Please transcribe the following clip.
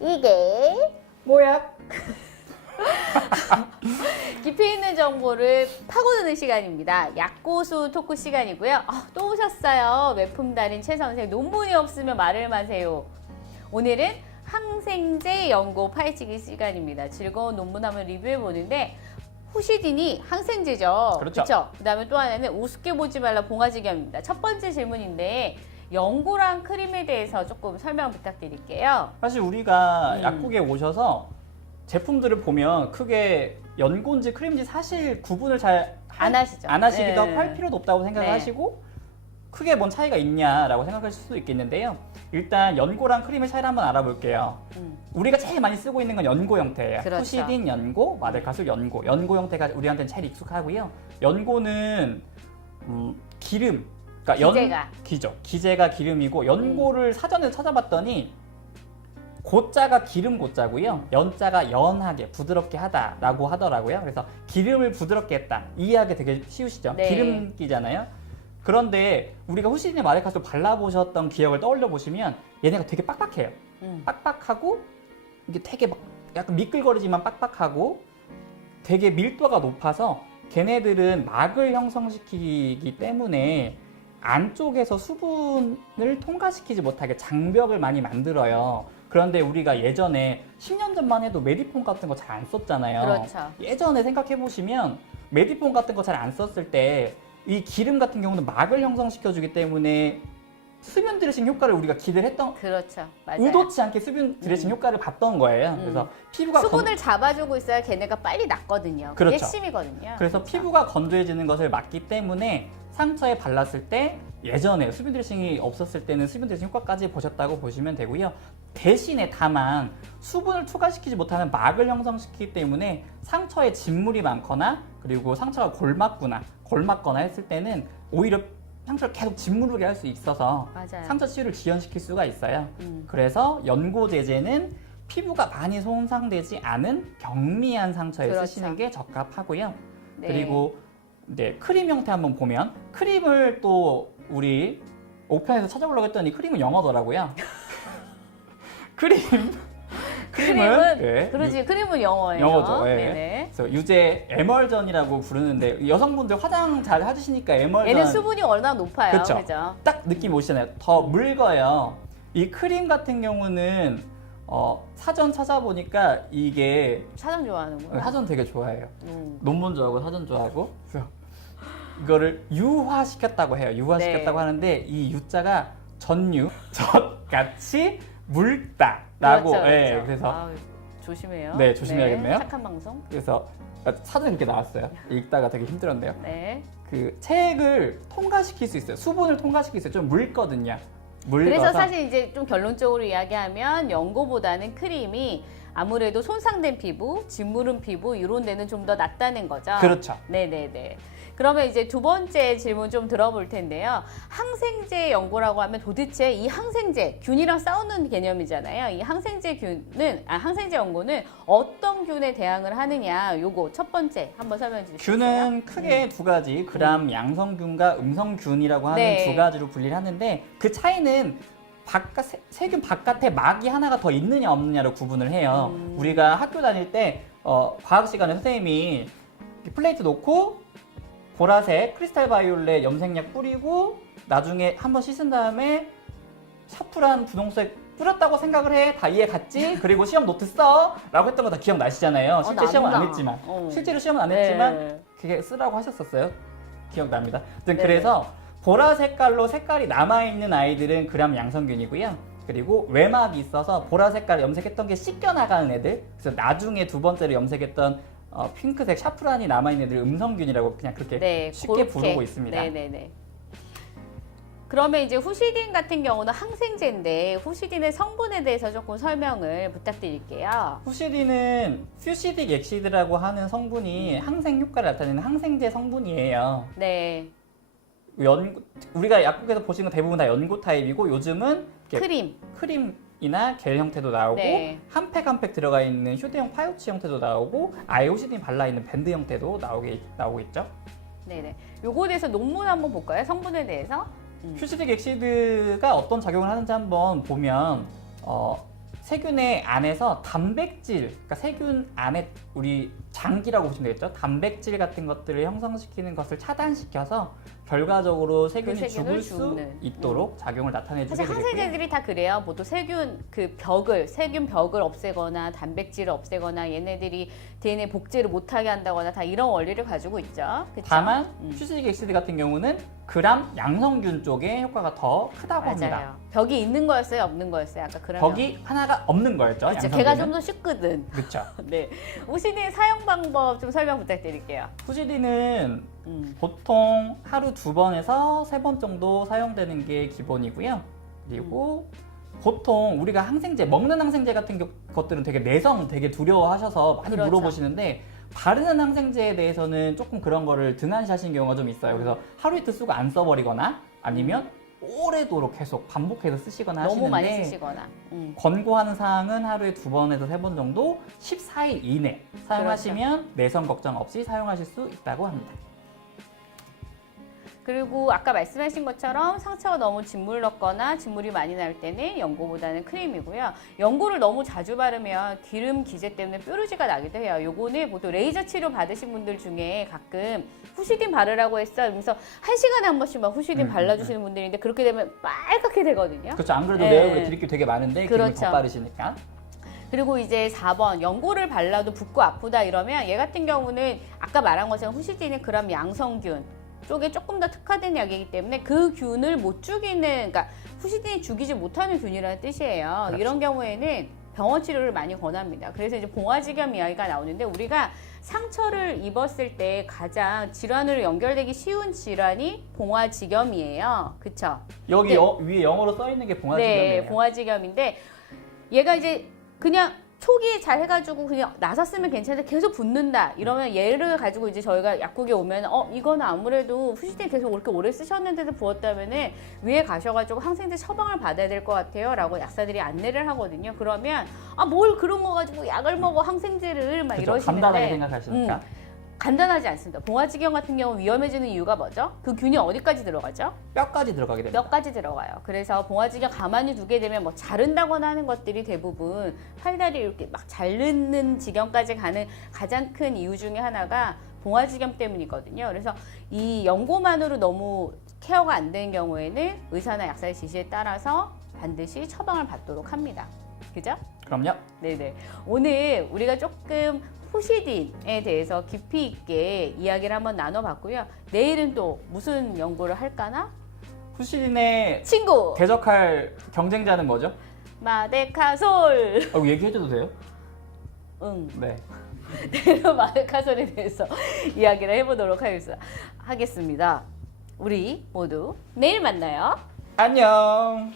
이게 뭐야? 깊이 있는 정보를 파고드는 시간입니다. 약고수 토크 시간이고요. 또 오셨어요. 외품 달인 최 선생. 논문이 없으면 말을 마세요. 오늘은 항생제 연고 파헤치기 시간입니다. 즐거운 논문 한번 리뷰해 보는데 후시딘이 항생제죠. 그렇죠. 그다음에 또 하나는 우습게 보지 말라 봉화지겸입니다. 첫 번째 질문인데 연고랑 크림에 대해서 조금 설명 부탁드릴게요. 사실 우리가 약국에 오셔서 제품들을 보면 크게 연고인지 크림인지 사실 구분을 잘 안 하시죠? 안 하시기도 하고 네. 할 필요도 없다고 생각을 네. 하시고 크게 뭔 차이가 있냐라고 생각하실 수도 있겠는데요. 일단 연고랑 크림의 차이를 한번 알아볼게요. 우리가 제일 많이 쓰고 있는 건 연고 형태예요. 그렇죠. 후시딘 연고, 마데카솔 연고. 연고 형태가 우리한테는 제일 익숙하고요. 연고는 기름, 그러니까 기제가. 기제가 기름이고 연고를 사전에 찾아봤더니 고자가 기름 고자고요. 연자가 연하게 부드럽게 하다라고 하더라고요. 그래서 기름을 부드럽게 했다. 이해하기 되게 쉬우시죠? 네. 기름기잖아요. 그런데 우리가 후시딘의 마데카솔 발라보셨던 기억을 떠올려 보시면 얘네가 되게 빡빡해요. 빡빡하고 이게 되게 막 약간 미끌거리지만 빡빡하고 되게 밀도가 높아서 걔네들은 막을 형성시키기 때문에 안쪽에서 수분을 통과시키지 못하게 장벽을 많이 만들어요. 그런데 우리가 예전에 10년 전만 해도 메디폼 같은 거 잘 안 썼잖아요. 그렇죠. 예전에 생각해 보시면 메디폼 같은 거 잘 안 썼을 때 이 기름 같은 경우는 막을 형성시켜주기 때문에 수분 드레싱 효과를 우리가 기대를 했던, 그렇죠. 맞아요. 의도치 않게 수분 드레싱 효과를 봤던 거예요. 그래서 피부가 수분을 잡아주고 있어야 걔네가 빨리 낫거든요. 그게 그렇죠. 핵심이거든요. 그래서 그렇죠. 피부가 건조해지는 것을 막기 때문에 상처에 발랐을 때 예전에 수분 드레싱이 없었을 때는 수분 드레싱 효과까지 보셨다고 보시면 되고요. 대신에 다만 수분을 투과시키지 못하는 막을 형성시키기 때문에 상처에 진물이 많거나 그리고 상처가 골맞거나 했을 때는 오히려 상처를 계속 짓무르게 할 수 있어서 맞아요. 상처 치유를 지연시킬 수가 있어요. 그래서 연고제제는 피부가 많이 손상되지 않은 경미한 상처에 그렇죠. 쓰시는 게 적합하고요. 네. 그리고 이제 크림 형태 한번 보면 크림을 또 우리 옥편에서 찾아보려고 했더니 크림은 영어더라고요. 크림은 예, 그렇지. 크림은 영어예요. 영어죠. 예. 네네. 그래서 유제 에멀전이라고 부르는데 여성분들 화장 잘 하시니까 에멀전 얘는 수분이 워낙 높아요. 그쵸. 그죠? 딱 느낌 오시잖아요. 더 묽어요. 이 크림 같은 경우는 사전 찾아보니까 이게 사전 좋아하는구나. 사전 되게 좋아해요. 논문 좋아하고 사전 좋아하고 그래서 이거를 유화시켰다고 해요. 유화시켰다고 네. 하는데 이 유자가 전유, 젖같이 묽다라고. 그렇죠, 예, 그렇죠. 그래서 아유, 조심해요. 네, 조심해야겠네요. 착한 방송. 그래서 사전에 이렇게 나왔어요. 읽다가 되게 힘들었네요. 네. 그 책을 통과시킬 수 있어요. 수분을 통과시킬 수 있어요. 좀 묽거든요. 그래서 사실 이제 좀 결론적으로 이야기하면 연고보다는 크림이 아무래도 손상된 피부, 짓무른 피부 이런 데는 좀 더 낫다는 거죠. 그렇죠. 네네네. 그러면 이제 두 번째 질문 좀 들어볼 텐데요. 항생제 연고라고 하면 도대체 이 항생제, 균이랑 싸우는 개념이잖아요. 이 항생제 연고는 어떤 균에 대항을 하느냐, 요거 첫 번째 한번 설명해 주시겠어요? 균은 크게 두 가지, 그람 양성균과 음성균이라고 하는 네. 두 가지로 분리를 하는데 그 차이는 세균 바깥에 막이 하나가 더 있느냐 없느냐로 구분을 해요. 우리가 학교 다닐 때 과학 시간에 선생님이 플레이트 놓고 보라색 크리스탈 바이올렛 염색약 뿌리고 나중에 한번 씻은 다음에 샤프란 분홍색 뿌렸다고 생각을 해. 다 이해 갔지? 그리고 시험 노트 써. 라고 했던 거 다 기억나시잖아요. 실제 시험은 안 했지만. 실제로 시험은 안 했지만 그게 쓰라고 하셨었어요. 기억납니다. 아무튼 네네. 그래서 보라 색깔로 색깔이 남아있는 아이들은 그람 양성균이고요. 그리고 외막이 있어서 보라 색깔 염색했던 게 씻겨나가는 애들, 그래서 나중에 두 번째로 염색했던 핑크색 샤프란이 남아있는 애들 음성균이라고 그냥 그렇게 쉽게 부르고 있습니다. 네네네. 그러면 이제 후시딘 같은 경우는 항생제인데 후시딘의 성분에 대해서 조금 설명을 부탁드릴게요. 후시딘은 퓨시딕 엑시드라고 하는 성분이 항생 효과를 나타내는 항생제 성분이에요. 네. 우리가 약국에서 보시는 건 대부분 다 연고 타입이고 요즘은 크림. 크림이나 겔 형태도 나오고 네. 한 팩 한 팩 들어가 있는 휴대용 파우치 형태도 나오고 아예 후시딘 발라 있는 밴드 형태도 나오고 있죠. 네네. 요거에 대해서 논문 한번 볼까요? 성분에 대해서. 퓨시딕 엑시드가 어떤 작용을 하는지 한번 보면 세균의 안에서 단백질, 그러니까 세균 안에 우리 장기라고 보시면 되겠죠. 단백질 같은 것들을 형성시키는 것을 차단시켜서 결과적으로 세균이 그 죽을 세균을 수 죽는. 있도록 작용을 나타내주게 사실 되겠고요. 항생제들이 다 그래요. 모두 세균 세균 벽을 없애거나 단백질을 없애거나 얘네들이 DNA 복제를 못하게 한다거나 다 이런 원리를 가지고 있죠. 그쵸? 다만 휴식 엑시드 같은 경우는 그람 양성균 쪽에 효과가 더 크다고 합니다. 맞아요. 벽이 있는 거였어요, 없는 거였어요? 아까 그러면 벽이 하나가 없는 거였죠. 그쵸, 양성균은. 걔가 좀 더 쉽거든. 그렇죠. 네, 우신의 사용 방법 좀 설명 부탁드릴게요. 후시딘은 보통 하루 2번에서 3번 정도 사용되는 게 기본이고요. 그리고 보통 우리가 항생제, 먹는 항생제 같은 것들은 되게 내성 되게 두려워하셔서 많이 그렇죠. 물어보시는데 바르는 항생제에 대해서는 조금 그런 거를 등한시하시는 경우가 좀 있어요. 그래서 하루 이틀 쓰고 안 써버리거나 아니면 오래도록 계속 반복해서 쓰시거나 너무 많이 하시는데 쓰시거나. 권고하는 사항은 하루에 2번에서 3번 정도 14일 이내 사용하시면 내성 걱정 없이 사용하실 수 있다고 합니다. 그리고 아까 말씀하신 것처럼 상처가 너무 진물 넣거나 진물이 많이 날 때는 연고보다는 크림이고요. 연고를 너무 자주 바르면 기름 기제 때문에 뾰루지가 나기도 해요. 요거는 보통 레이저 치료 받으신 분들 중에 가끔 후시딘 바르라고 했어. 그래서 1시간에 한 번씩 막 후시딘 발라주시는 분들인데 그렇게 되면 빨갛게 되거든요. 그렇죠. 안 그래도 네. 내 얼굴에 드릴 게 되게 많은데 기름을 그렇죠. 더 바르시니까. 그리고 이제 4번 연고를 발라도 붓고 아프다 이러면 얘 같은 경우는 아까 말한 것처럼 후시딘은 그람 양성균 쪽에 조금 더 특화된 약이기 때문에 그 균을 못 죽이는, 그러니까 후시딘이 죽이지 못하는 균이라는 뜻이에요. 그렇죠. 이런 경우에는 병원 치료를 많이 권합니다. 그래서 이제 봉화지겸 이야기가 나오는데 우리가 상처를 입었을 때 가장 질환으로 연결되기 쉬운 질환이 봉화지겸이에요. 그쵸? 여기 네. 위에 영어로 써 있는 게 봉화지겸이에요. 네, 봉화지겸인데 얘가 이제 그냥 초기에 잘 해가지고 그냥 나섰으면 괜찮은데 계속 붓는다 이러면 얘를 가지고 이제 저희가 약국에 오면 이거는 아무래도 후시딘 계속 그렇게 오래 쓰셨는데도 부었다면은 위에 가셔가지고 항생제 처방을 받아야 될 것 같아요 라고 약사들이 안내를 하거든요. 그러면 뭘 그런 거 가지고 약을 먹어 항생제를 막 그렇죠. 이러시는데 간단하게 생각하시니까. 간단하지 않습니다. 봉화지겸 같은 경우 위험해지는 이유가 뭐죠? 그 균이 어디까지 들어가죠? 뼈까지 들어가게 됩니다. 몇 가지 들어가요. 그래서 봉화지겸 가만히 두게 되면 뭐 자른다거나 하는 것들이 대부분 팔다리 이렇게 막 자르는 지경까지 가는 가장 큰 이유 중에 하나가 봉화지겸 때문이거든요. 그래서 이 연고만으로 너무 케어가 안 되는 경우에는 의사나 약사의 지시에 따라서 반드시 처방을 받도록 합니다. 그죠? 그럼요. 네네. 오늘 우리가 조금 후시딘에 대해서 깊이 있게 이야기를 한번 나눠봤고요. 내일은 또 무슨 연구를 할까나? 후시딘의 친구! 대적할 경쟁자는 뭐죠? 마데카솔! 얘기해줘도 돼요? 응. 네. 내일 마데카솔에 대해서 이야기를 해보도록 하겠습니다. 우리 모두 내일 만나요. 안녕.